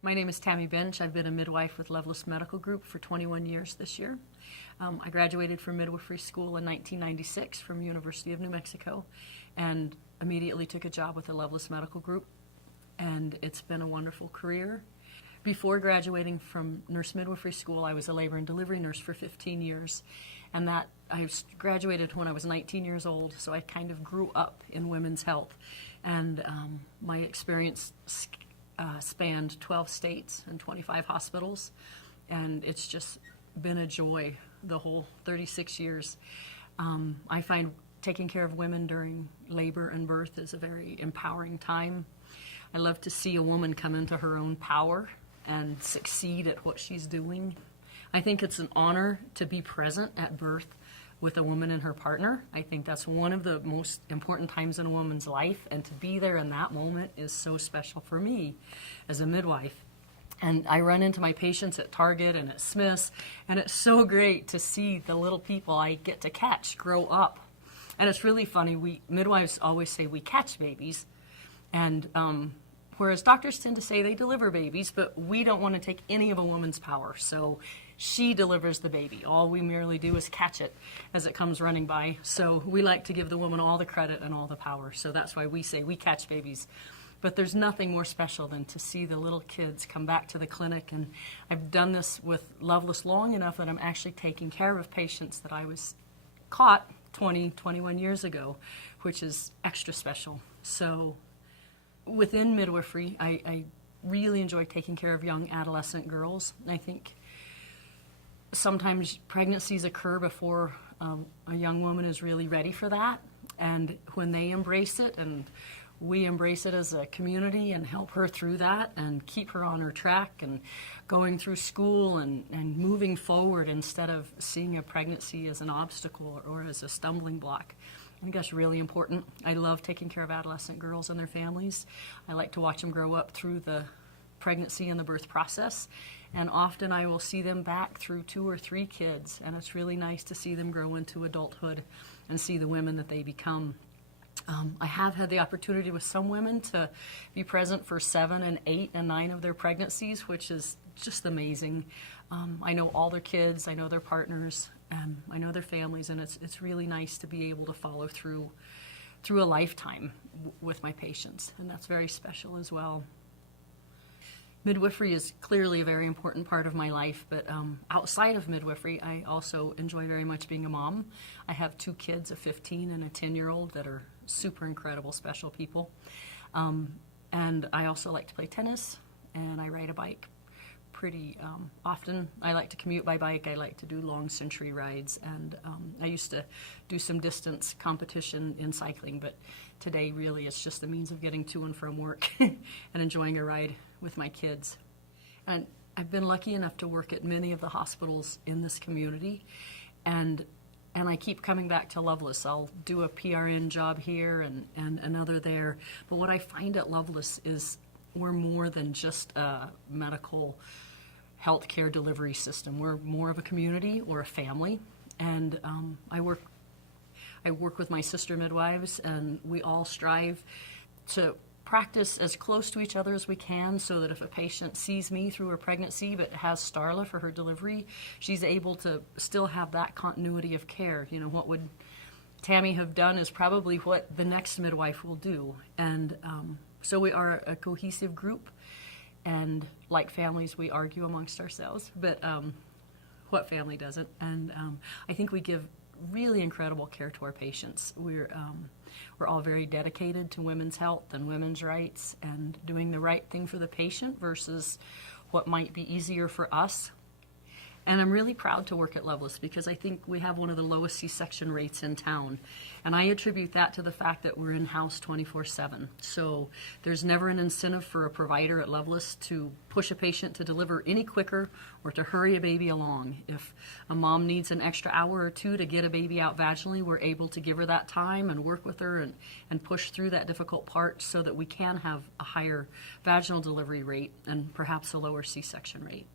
My name is Tammy Bench. I've been a midwife with Loveless Medical Group for 21 years this year. I graduated from midwifery school in 1996 from University of New Mexico and immediately took a job with the Loveless Medical Group, and it's been a wonderful career. Before graduating from nurse midwifery school, I was a labor and delivery nurse for 15 years, and that I graduated when I was 19 years old, so I kind of grew up in women's health, and my experience spanned 12 states and 25 hospitals, and it's just been a joy the whole 36 years. I find taking care of women during labor and birth is a very empowering time. I love to see a woman come into her own power and succeed at what she's doing. I think it's an honor to be present at birth with a woman and her partner. I think that's one of the most important times in a woman's life, and to be there in that moment is so special for me as a midwife. And I run into my patients at Target and at Smith's, and it's so great to see the little people I get to catch grow up. And it's really funny, we midwives always say we catch babies, and whereas doctors tend to say they deliver babies, but we don't want to take any of a woman's power. So she delivers the baby. All we merely do is catch it as it comes running by. So we like to give the woman all the credit and all the power. So that's why we say we catch babies. But there's nothing more special than to see the little kids come back to the clinic. And I've done this with Loveless long enough that I'm actually taking care of patients that I was caught 21 years ago, which is extra special. So within midwifery, I really enjoy taking care of young adolescent girls. I think sometimes pregnancies occur before a young woman is really ready for that, and when they embrace it and we embrace it as a community and help her through that and keep her on her track and going through school and moving forward instead of seeing a pregnancy as an obstacle or as a stumbling block. I think that's really important. I love taking care of adolescent girls and their families. I like to watch them grow up through the pregnancy and the birth process, and often I will see them back through 2 or 3 kids, and it's really nice to see them grow into adulthood and see the women that they become. I have had the opportunity with some women to be present for 7 and 8 and 9 of their pregnancies, which is just amazing. I know all their kids, I know their partners, I know their families, and it's really nice to be able to follow through a lifetime with my patients, and that's very special as well. Midwifery is clearly a very important part of my life, but outside of midwifery, I also enjoy very much being a mom. I have 2 kids, a 15 and a 10-year-old, that are super incredible, special people. And I also like to play tennis, and I ride a bike pretty often. I like to commute by bike. I like to do long century rides, and I used to do some distance competition in cycling, but today really it's just a means of getting to and from work and enjoying a ride with my kids. And I've been lucky enough to work at many of the hospitals in this community, and I keep coming back to Loveless. I'll do a PRN job here and another there, but what I find at Loveless is we're more than just a medical healthcare delivery system. We're more of a community or a family, and I work with my sister midwives, and we all strive to practice as close to each other as we can so that if a patient sees me through her pregnancy but has Starla for her delivery, she's able to still have that continuity of care. You know, what would Tammy have done is probably what the next midwife will do. And so we are a cohesive group, and like families, we argue amongst ourselves, but what family doesn't? And I think we give really incredible care to our patients. We're all very dedicated to women's health and women's rights and doing the right thing for the patient versus what might be easier for us. And I'm really proud to work at Loveless because I think we have one of the lowest C-section rates in town. And I attribute that to the fact that we're in-house 24/7. So there's never an incentive for a provider at Loveless to push a patient to deliver any quicker or to hurry a baby along. If a mom needs an extra hour or 2 to get a baby out vaginally, we're able to give her that time and work with her and push through that difficult part so that we can have a higher vaginal delivery rate and perhaps a lower C-section rate.